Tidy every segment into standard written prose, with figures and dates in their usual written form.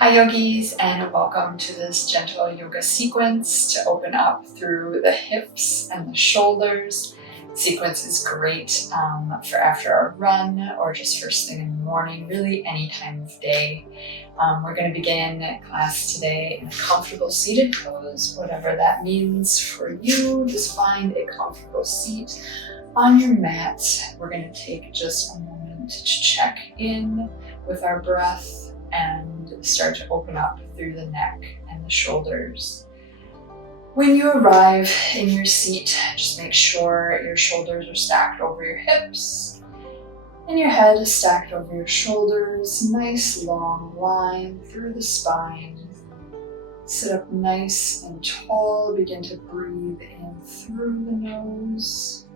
Hi Yogis, and welcome to this gentle yoga sequence to open up through the hips and the shoulders. Sequence is great for after a run or just first thing in the morning, really any time of day. We're going to begin class today in a comfortable seated pose, whatever that means for you. Just find a comfortable seat on your mat. We're going to take just a moment to check in with our breath and start to open up through the neck and the shoulders. When you arrive in your seat, just make sure your shoulders are stacked over your hips and your head is stacked over your shoulders. Nice long line through the spine. Sit up nice and tall. Begin to breathe in through the nose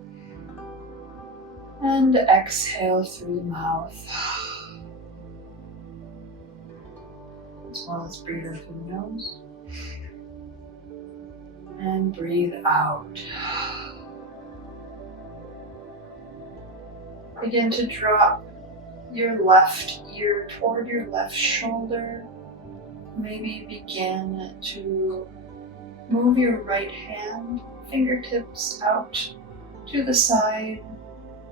and exhale through the mouth. As well as breathe in through the nose and breathe out. Begin to drop your left ear toward your left shoulder. Maybe begin to move your right hand, fingertips out to the side.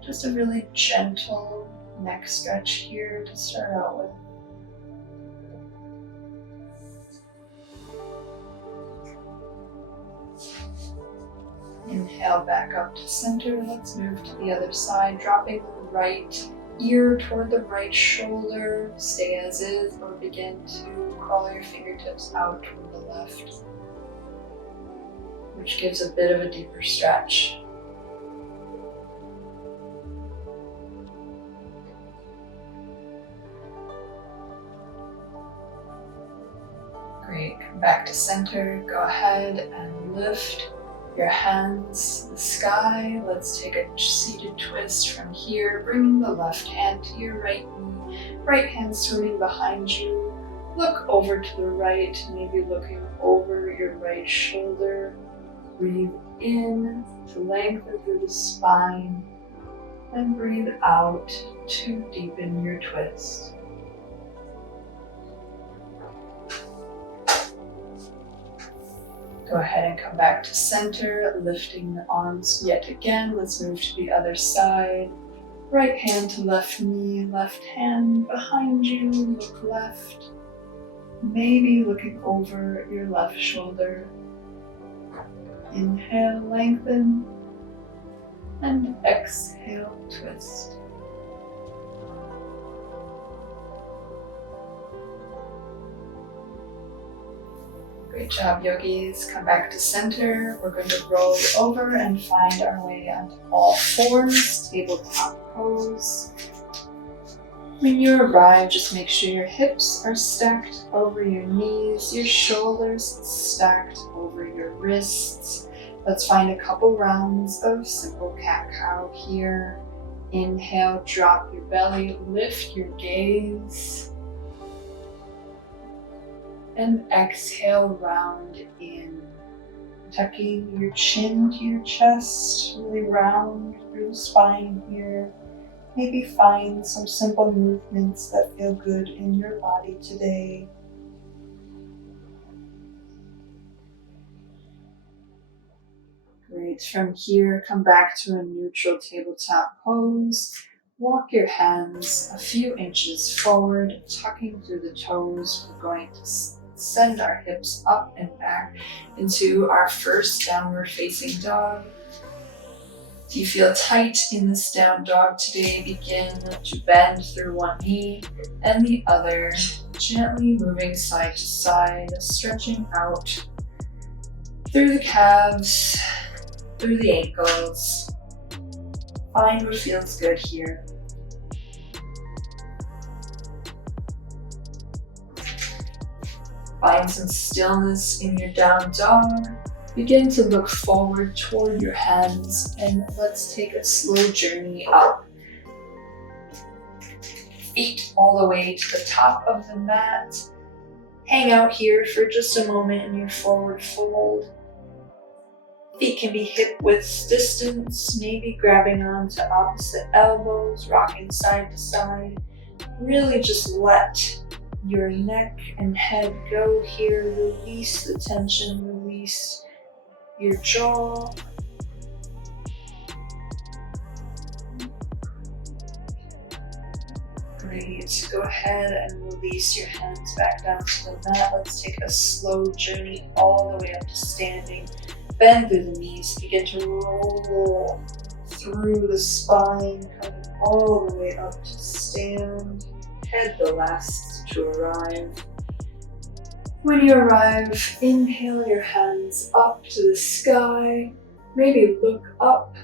Just a really gentle neck stretch here to start out with. Inhale back up to center. Let's move to the other side, dropping the right ear toward the right shoulder. Stay as is, or begin to crawl your fingertips out toward the left, which gives a bit of a deeper stretch. Great, come back to center. Go ahead and lift your hands to the sky. Let's take a seated twist from here, bringing the left hand to your right knee, right hand swimming behind you. Look over to the right, maybe looking over your right shoulder. Breathe in to lengthen through the spine, and breathe out to deepen your twist. Go ahead and come back to center, lifting the arms yet again. Let's move to the other side. Right hand to left knee, left hand behind you, look left. Maybe looking over your left shoulder. Inhale, lengthen, and exhale, twist. Great job, yogis. Come back to center. We're going to roll over and find our way onto all fours, tabletop pose. When you arrive, just make sure your hips are stacked over your knees, your shoulders stacked over your wrists. Let's find a couple rounds of simple cat-cow here. Inhale, drop your belly, lift your gaze. And exhale, round in, tucking your chin to your chest, really round through the spine here. Maybe find some simple movements that feel good in your body today. Great. From here, come back to a neutral tabletop pose. Walk your hands a few inches forward, tucking through the toes. We're going to send our hips up and back into our first downward facing dog. If you feel tight in this down dog today, begin to bend through one knee and the other, gently moving side to side, stretching out through the calves, through the ankles. Find what feels good here. Find some stillness in your down dog. Begin to look forward toward your hands, and let's take a slow journey up. Feet all the way to the top of the mat. Hang out here for just a moment in your forward fold. Feet can be hip-width distance, maybe grabbing onto opposite elbows, rocking side to side. Really just let your neck and head go here. Release the tension, release your jaw. Great. Go ahead and release your hands back down to the mat. Let's take a slow journey all the way up to standing. Bend through the knees. Begin to roll through the spine, coming all the way up to stand. Head the last to arrive. When you arrive, inhale your hands up to the sky. Maybe look up.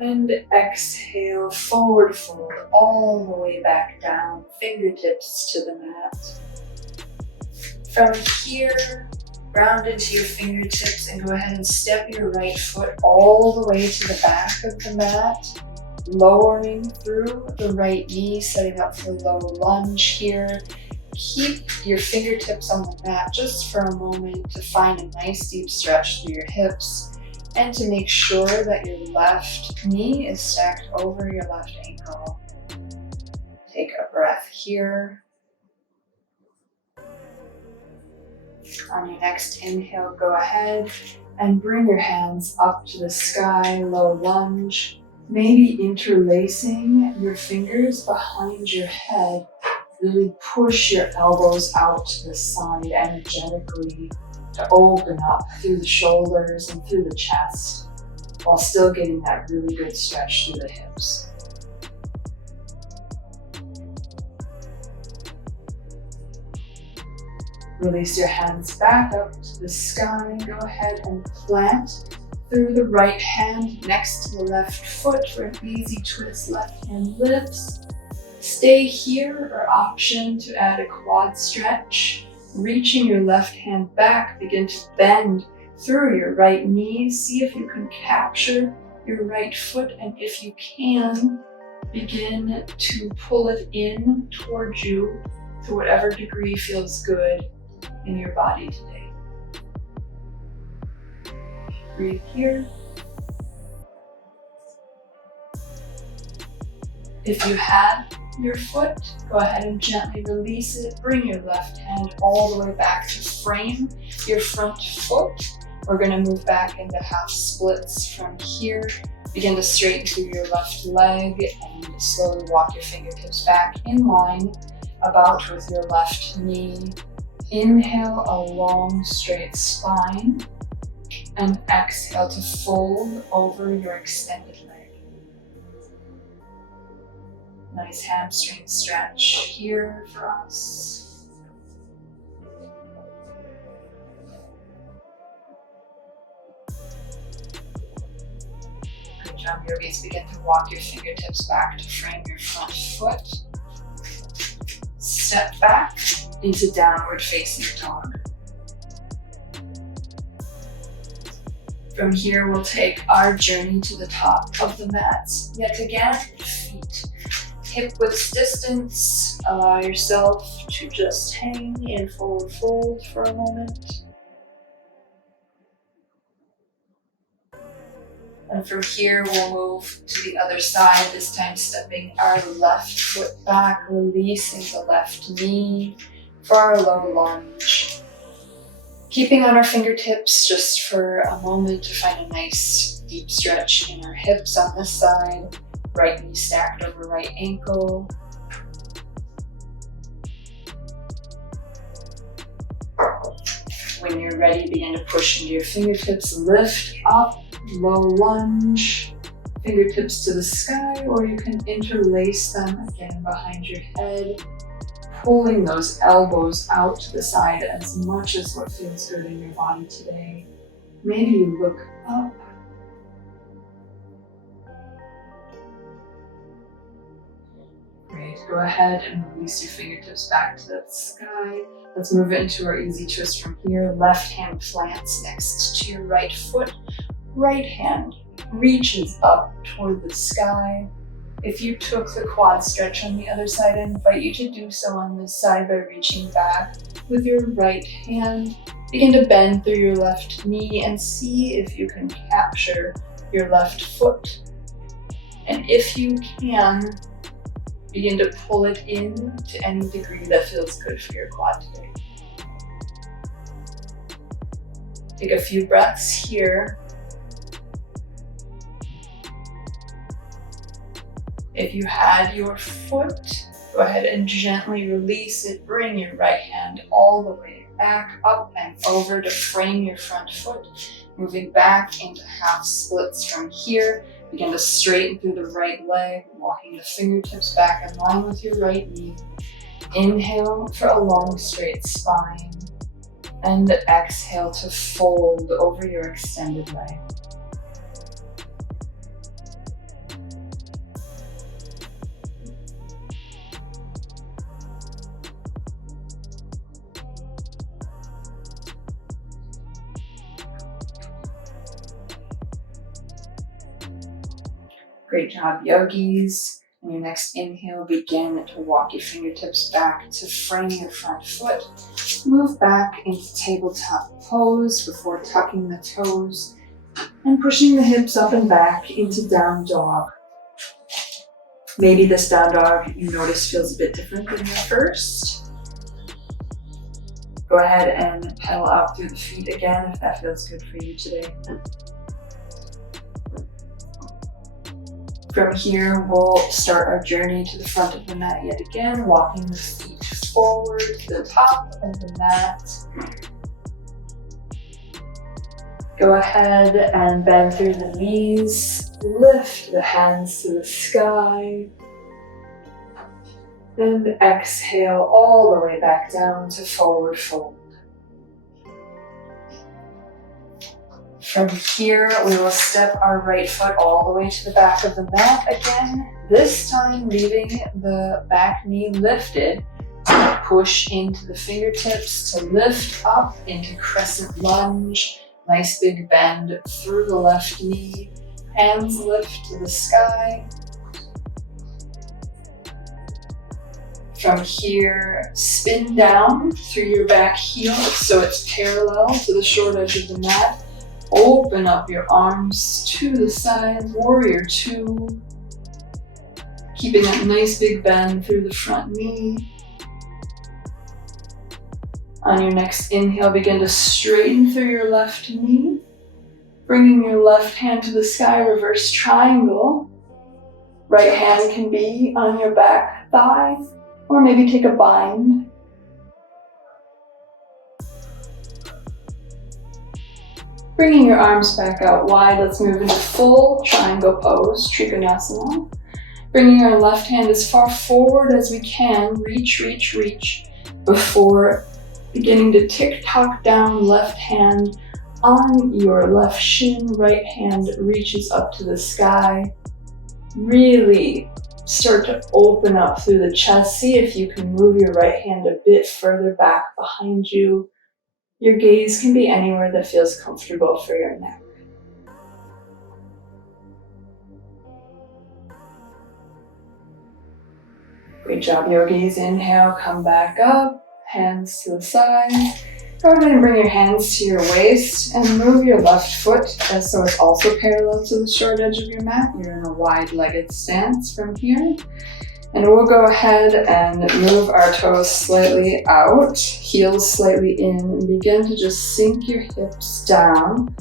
And exhale, forward fold all the way back down, fingertips to the mat. From here, ground into your fingertips and go ahead and step your right foot all the way to the back of the mat, lowering through the right knee, setting up for low lunge here. Keep your fingertips on the mat just for a moment to find a nice deep stretch through your hips. And to make sure that your left knee is stacked over your left ankle. Take a breath here. On your next inhale, go ahead and bring your hands up to the sky, low lunge. Maybe interlacing your fingers behind your head. Really push your elbows out to the side energetically, to open up through the shoulders and through the chest while still getting that really good stretch through the hips. Release your hands back up to the sky. Go ahead and plant through the right hand next to the left foot for an easy twist. Left hand lifts. Stay here, or option to add a quad stretch. Reaching your left hand back, begin to bend through your right knee. See if you can capture your right foot, and if you can, begin to pull it in towards you to whatever degree feels good in your body today. Breathe here. If you had your foot, go ahead and gently release it. Bring your left hand all the way back to frame your front foot. We're going to move back into half splits from here. Begin to straighten through your left leg and slowly walk your fingertips back in line about with your left knee. Inhale a long straight spine and exhale to fold over your extended leg. Nice hamstring stretch here for us. Good job, yogis. Begin to walk your fingertips back to frame your front foot. Step back into downward facing dog. From here, we'll take our journey to the top of the mat. Yet again, feet hip width distance. Allow yourself to just hang in forward fold for a moment. And from here, we'll move to the other side, this time stepping our left foot back, releasing the left knee for our low lunge. Keeping on our fingertips just for a moment to find a nice deep stretch in our hips on this side. Right knee stacked over right ankle. When you're ready, begin to push into your fingertips, lift up, low lunge, fingertips to the sky, or you can interlace them again behind your head, pulling those elbows out to the side as much as what feels good in your body today. Maybe you look up. Great, go ahead and release your fingertips back to the sky. Let's move into our easy twist from here. Left hand plants next to your right foot. Right hand reaches up toward the sky. If you took the quad stretch on the other side, I invite you to do so on this side by reaching back with your right hand. Begin to bend through your left knee and see if you can capture your left foot. And if you can, begin to pull it in to any degree that feels good for your quad today. Take a few breaths here. If you had your foot, go ahead and gently release it. Bring your right hand all the way back, up and over to frame your front foot. Moving back into half splits from here. Begin to straighten through the right leg, walking the fingertips back in line with your right knee. Inhale for a long straight spine. And exhale to fold over your extended leg. Great job, yogis. On your next inhale, begin to walk your fingertips back to frame your front foot. Move back into tabletop pose before tucking the toes and pushing the hips up and back into down dog. Maybe this down dog you notice feels a bit different than your first. Go ahead and pedal out through the feet again if that feels good for you today. From here, we'll start our journey to the front of the mat yet again, walking the feet forward to the top of the mat. Go ahead and bend through the knees, lift the hands to the sky, and exhale all the way back down to forward fold. From here, we will step our right foot all the way to the back of the mat again, this time leaving the back knee lifted. Push into the fingertips to lift up into crescent lunge. Nice big bend through the left knee. Hands lift to the sky. From here, spin down through your back heel so it's parallel to the short edge of the mat. Open up your arms to the side, warrior two. Keeping that nice big bend through the front knee. On your next inhale, begin to straighten through your left knee. Bringing your left hand to the sky, reverse triangle. Right hand can be on your back thigh, or maybe take a bind. Bringing your arms back out wide, let's move into full triangle pose, Trikonasana. Bringing our left hand as far forward as we can, reach, reach, reach, before beginning to tick-tock down, left hand on your left shin, right hand reaches up to the sky. Really start to open up through the chest. See if you can move your right hand a bit further back behind you. Your gaze can be anywhere that feels comfortable for your neck. Great job, yogis. Inhale, come back up, hands to the side. Go ahead and bring your hands to your waist and move your left foot so it's also parallel to the short edge of your mat. You're in a wide-legged stance from here. And we'll go ahead and move our toes slightly out, heels slightly in, and begin to just sink your hips down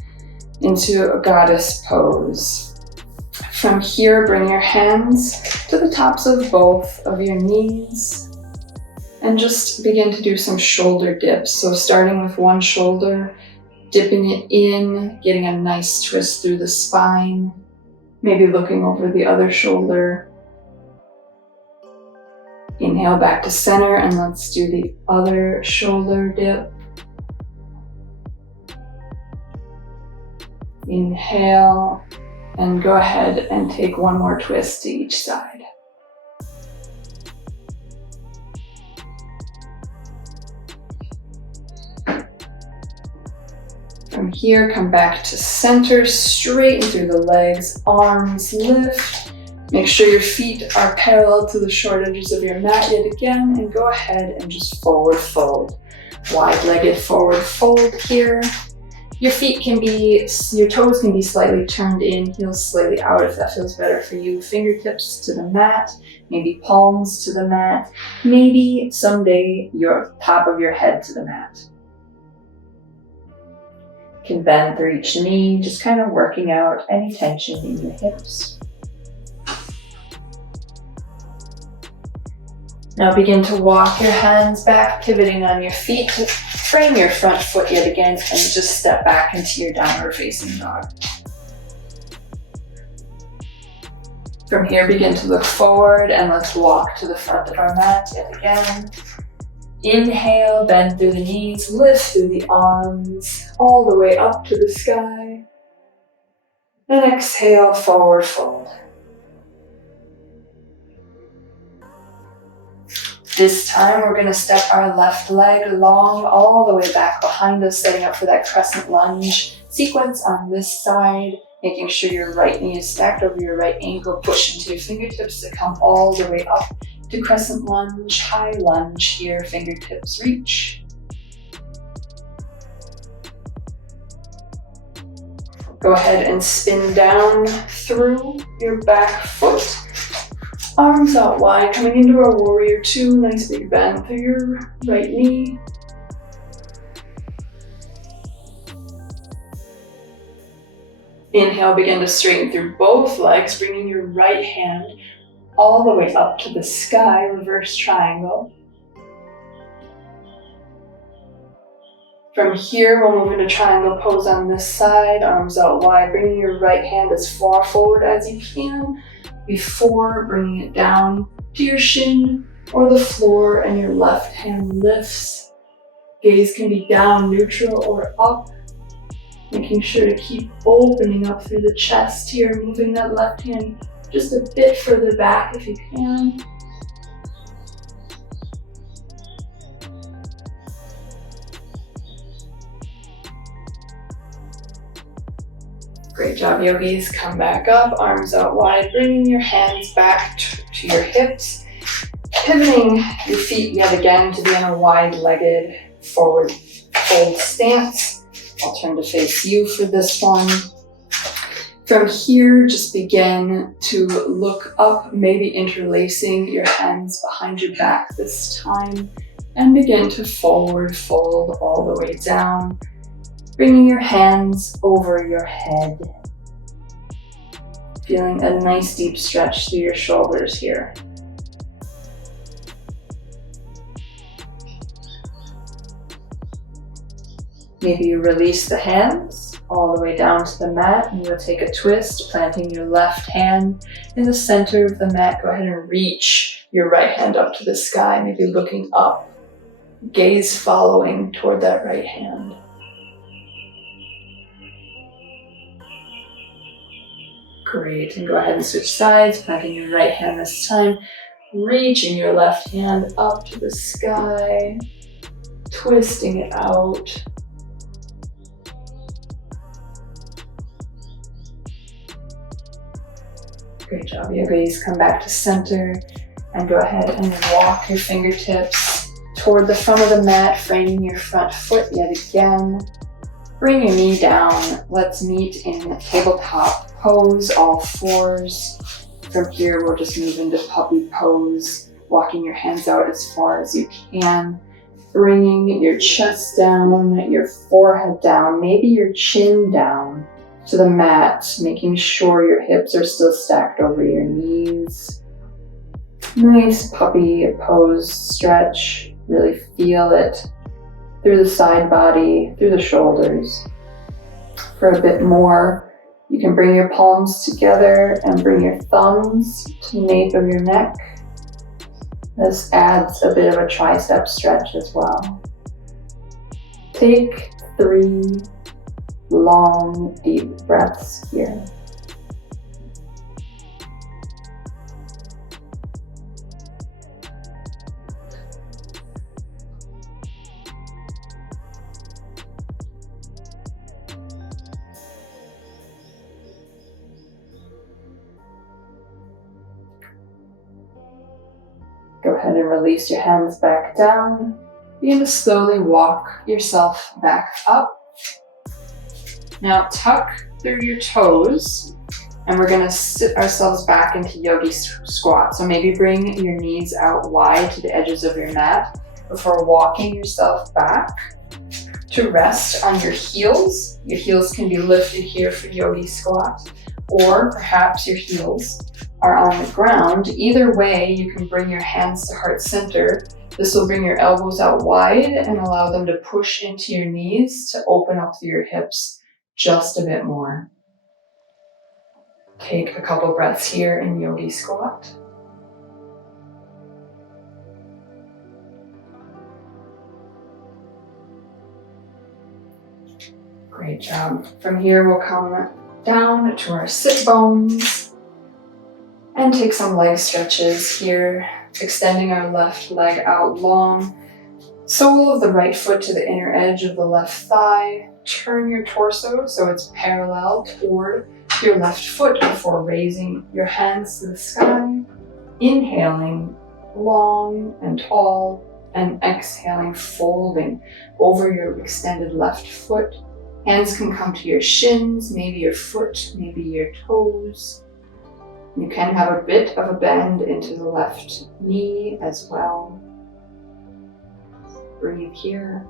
into a goddess pose. From here, bring your hands to the tops of both of your knees and just begin to do some shoulder dips. So starting with one shoulder, dipping it in, getting a nice twist through the spine, maybe looking over the other shoulder. Inhale back to center and let's do the other shoulder dip. Inhale and go ahead and take one more twist to each side. From here, come back to center, straighten through the legs, arms lift. Make sure your feet are parallel to the short edges of your mat yet again, and go ahead and just forward fold. Wide-legged forward fold here. Your your toes can be slightly turned in, heels slightly out if that feels better for you. Fingertips to the mat, maybe palms to the mat, maybe someday your top of your head to the mat. You can bend through each knee, just kind of working out any tension in your hips. Now begin to walk your hands back, pivoting on your feet to frame your front foot yet again, and just step back into your downward facing dog. From here, begin to look forward and let's walk to the front of our mat yet again. Inhale, bend through the knees, lift through the arms, all the way up to the sky. And exhale, forward fold. This time we're going to step our left leg long all the way back behind us, setting up for that crescent lunge sequence on this side, making sure your right knee is stacked over your right ankle. Push into your fingertips to come all the way up to crescent lunge, high lunge here, fingertips reach. Go ahead and spin down through your back foot. Arms out wide, coming into our warrior two. Nice big bend through your right knee. Inhale, begin to straighten through both legs, bringing your right hand all the way up to the sky, reverse triangle. From here, we'll move into triangle pose on this side, arms out wide, bringing your right hand as far forward as you can before bringing it down to your shin or the floor, and your left hand lifts. Gaze can be down, neutral, or up, making sure to keep opening up through the chest here, moving that left hand just a bit further back if you can. Great job, yogis. Come back up, arms out wide, bringing your hands back to your hips, pivoting your feet yet again to be in a wide-legged forward fold stance. I'll turn to face you for this one. From here, just begin to look up, maybe interlacing your hands behind your back this time, and begin to forward fold all the way down, bringing your hands over your head. Feeling a nice deep stretch through your shoulders here. Maybe you release the hands all the way down to the mat, and you'll take a twist, planting your left hand in the center of the mat. Go ahead and reach your right hand up to the sky, maybe looking up, gaze following toward that right hand. Great, and go ahead and switch sides, planting your right hand this time, reaching your left hand up to the sky, twisting it out. Great job, yogis. Come back to center and go ahead and walk your fingertips toward the front of the mat, framing your front foot yet again. Bring your knee down. Let's meet in tabletop pose, all fours. From here, we'll just move into puppy pose, walking your hands out as far as you can, bringing your chest down, your forehead down, maybe your chin down to the mat, making sure your hips are still stacked over your knees. Nice puppy pose stretch. Really feel it through the side body, through the shoulders. For a bit more, you can bring your palms together and bring your thumbs to the nape of your neck. This adds a bit of a tricep stretch as well. Take 3 long, deep breaths here. Go ahead and release your hands back down. Begin to slowly walk yourself back up. Now tuck through your toes, and we're gonna sit ourselves back into yogi squat. So maybe bring your knees out wide to the edges of your mat before walking yourself back to rest on your heels. Your heels can be lifted here for yogi squat, or perhaps your heels are on the ground. Either way, you can bring your hands to heart center. This will bring your elbows out wide and allow them to push into your knees to open up through your hips just a bit more. Take a couple breaths here in yogi squat. Great job. From here, we'll come down to our sit bones and take some leg stretches here, extending our left leg out long. Sole of the right foot to the inner edge of the left thigh. Turn your torso so it's parallel toward your left foot before raising your hands to the sky. Inhaling long and tall, and exhaling, folding over your extended left foot. Hands can come to your shins, maybe your foot, maybe your toes. You can have a bit of a bend into the left knee as well. Breathe here.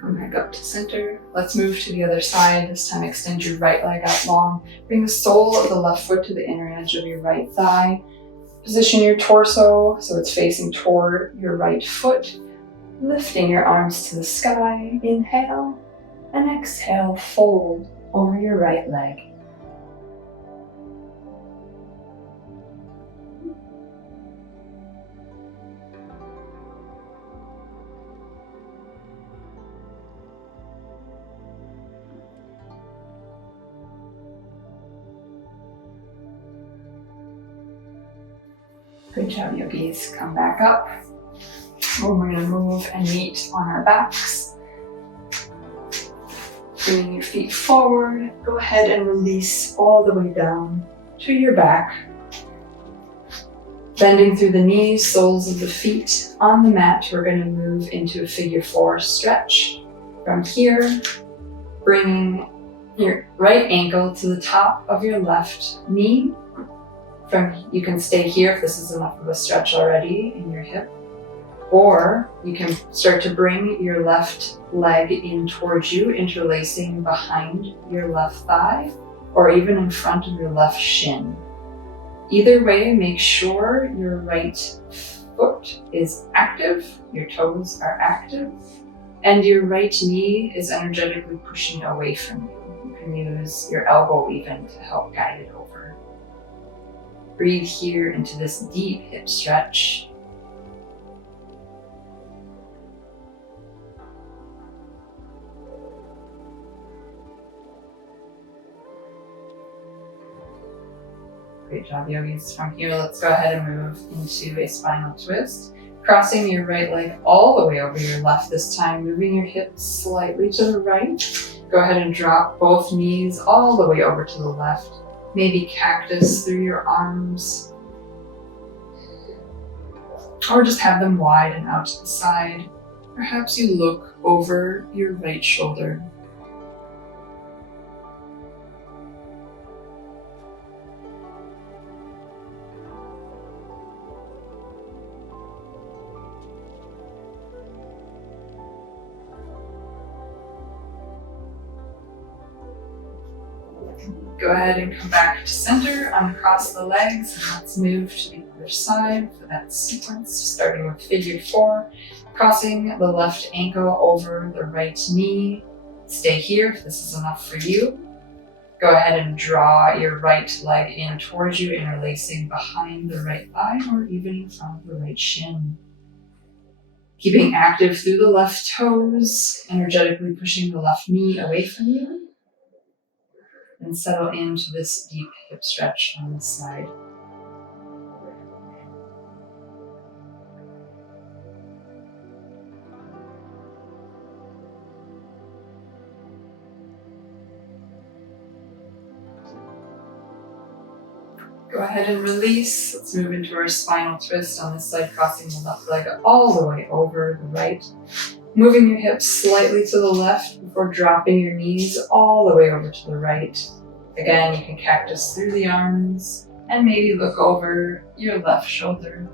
Come back up to center. Let's move to the other side. This time extend your right leg out long. Bring the sole of the left foot to the inner edge of your right thigh. Position your torso so it's facing toward your right foot. Lifting your arms to the sky. Inhale, and exhale, fold over your right leg. Good job, yogis. Come back up. We're going to move and meet on our backs. Bringing your feet forward. Go ahead and release all the way down to your back. Bending through the knees, soles of the feet on the mat, we're going to move into a figure 4 stretch. From here, bringing your right ankle to the top of your left knee. You can stay here if this is enough of a stretch already in your hip. Or you can start to bring your left leg in towards you, interlacing behind your left thigh, or even in front of your left shin. Either way, make sure your right foot is active, your toes are active, and your right knee is energetically pushing away from you. You can use your elbow even to help guide it over. Breathe here into this deep hip stretch. Great job, yogis. From here, let's go ahead and move into a spinal twist. Crossing your right leg all the way over your left this time, moving your hips slightly to the right. Go ahead and drop both knees all the way over to the left. Maybe cactus through your arms. Or just have them wide and out to the side. Perhaps you look over your right shoulder. Go ahead and come back to center, uncross the legs, and let's move to the other side for that sequence, starting with figure 4, crossing the left ankle over the right knee. Stay here if this is enough for you. Go ahead and draw your right leg in towards you, interlacing behind the right thigh or even in front of the right shin. Keeping active through the left toes, energetically pushing the left knee away from you. And settle into this deep hip stretch on this side. Go ahead and release. Let's move into our spinal twist on this side, crossing the left leg all the way over the right. Moving your hips slightly to the left before dropping your knees all the way over to the right. Again, you can cactus through the arms and maybe look over your left shoulder.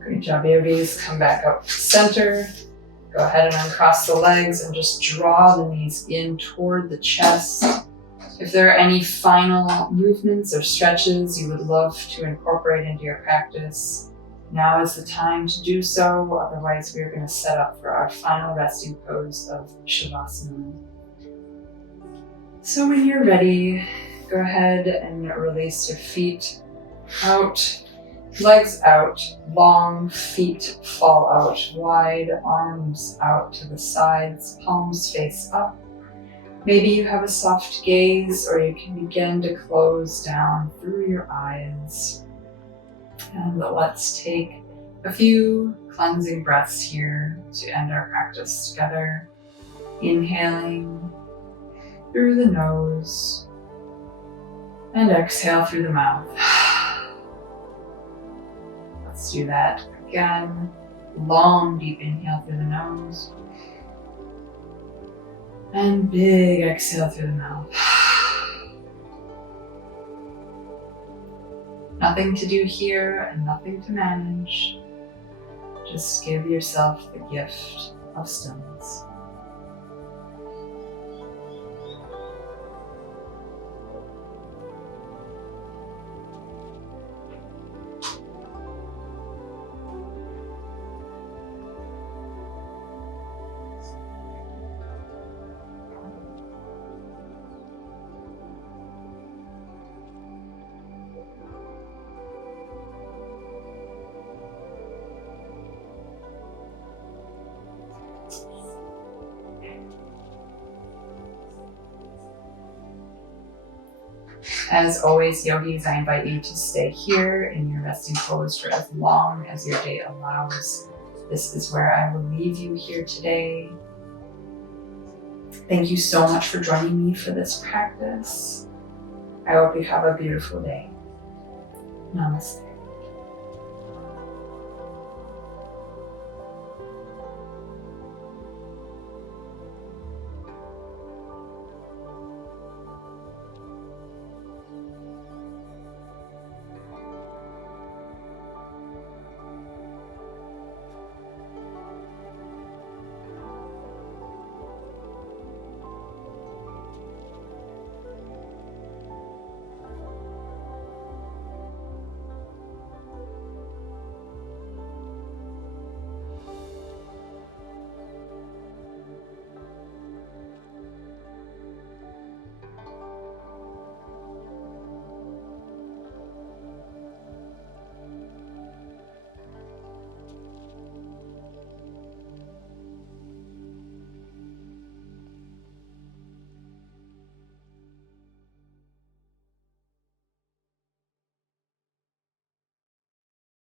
Great job, Yogis. Come back up to center. Go ahead and uncross the legs and just draw the knees in toward the chest. If there are any final movements or stretches you would love to incorporate into your practice, now is the time to do so. Otherwise, we are going to set up for our final resting pose of Shavasana. So when you're ready, go ahead and release your feet out. Legs out, long feet fall out wide, arms out to the sides, palms face up. Maybe you have a soft gaze, or you can begin to close down through your eyes. And let's take a few cleansing breaths here to end our practice together. Inhaling through the nose and exhale through the mouth. Let's do that again. Long, deep inhale through the nose. And big exhale through the mouth. Nothing to do here and nothing to manage. Just give yourself the gift of stillness. As always, Yogis, I invite you to stay here in your resting pose for as long as your day allows. This is where I will leave you here today. Thank you so much for joining me for this practice. I hope you have a beautiful day. Namaste.